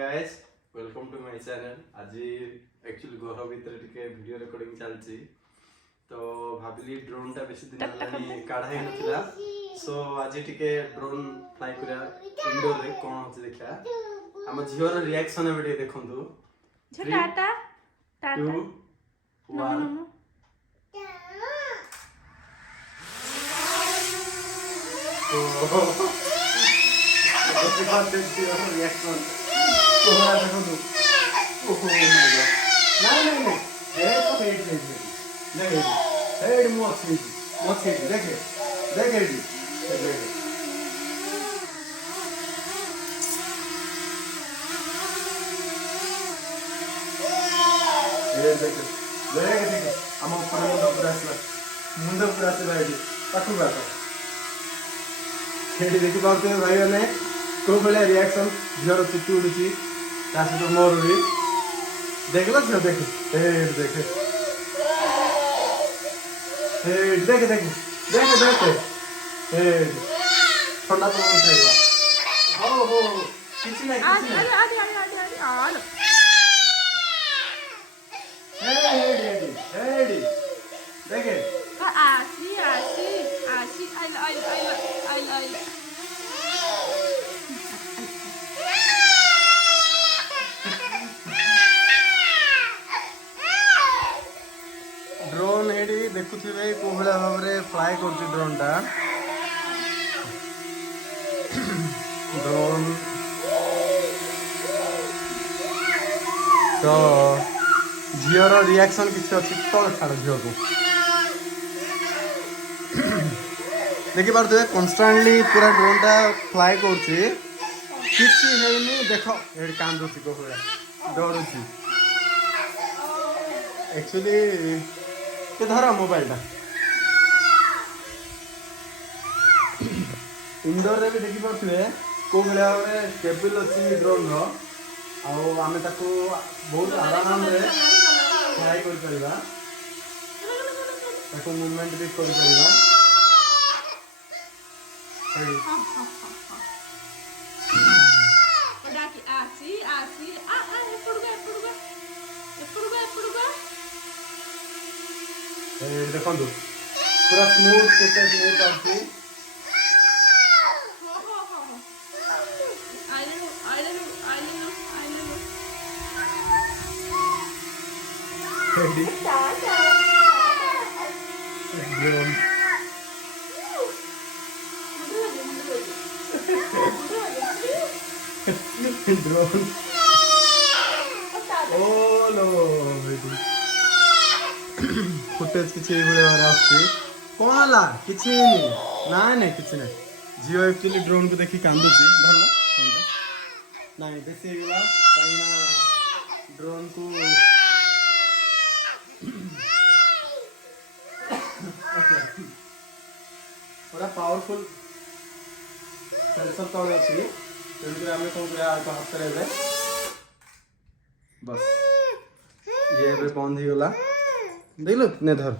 guys, welcome to my channel. आज actually घर भीतर टिके वीडियो रिकॉर्डिंग चलची तो भाबिली ड्रोन टा बेसी दिन लानी काढा हे नथिला सो आज टिके ड्रोन फ्लाइ करिया इंडोर रे कोन होची देखा हम झियो रो रिएक्शन वीडियो देखंदु टाटा टाटा 2 1 What's about this reaction? तो हो रहा है देखो तो ओह माय गॉड नहीं ये तो हेड नहीं हेड मोच हेड देखे ये देखे हम ऊपर मुंड पूरा से बैठी पाखु बात हेड देखि पाते हैं भाई ने को भले रिएक्शन झर चिट्टी उड़ुची तासे तो मोर उड़ी देखला छ देख हेड देख हेड देख हेड ठंडा पवन खाइबा हो किछि नहीं आलो हेड देखे आसी आई ड्रोन हेडी देखुथिबे को भला भाबरे फ्लाइ करछि ड्रोन टा ड्रोन तो झियर रिएक्शन किछ अछि तो छाड़ झियो को देखि पारथि कांस्टेंटली पूरा ड्रोन टा फ्लाइ करछि किछि हेनी देखो हेड कांदुछि को भला डरुछि एक्चुअली के धरा मोबाइल टा इंडोर रे भी देखि पारथि को भला रे केबल अछि ड्रोन रो आ आमे ताको बहुत आराम रे फ्लाइ कर परिबा ताको मूवमेंट भी कर परिबा डाकी आसी एपुडुगा ए देखंदु पूरा स्मूथ केते स्मूथ आछि रेडी ड्रोन ड्रोन ओ लो बेबी फुटेज किछि भले और आछि कोन हला किछि नहीं किछि नहीं जियो एक्चुअली ड्रोन को देखि कांदुछि भलो कोनटा नहीं बेसी गेला काइना ड्रोन को पूरा पावरफुल सेंसर तळे अछि तेणुकरी आमे को हाथ रे बस ये भी बंद ही गला देख लो ने धर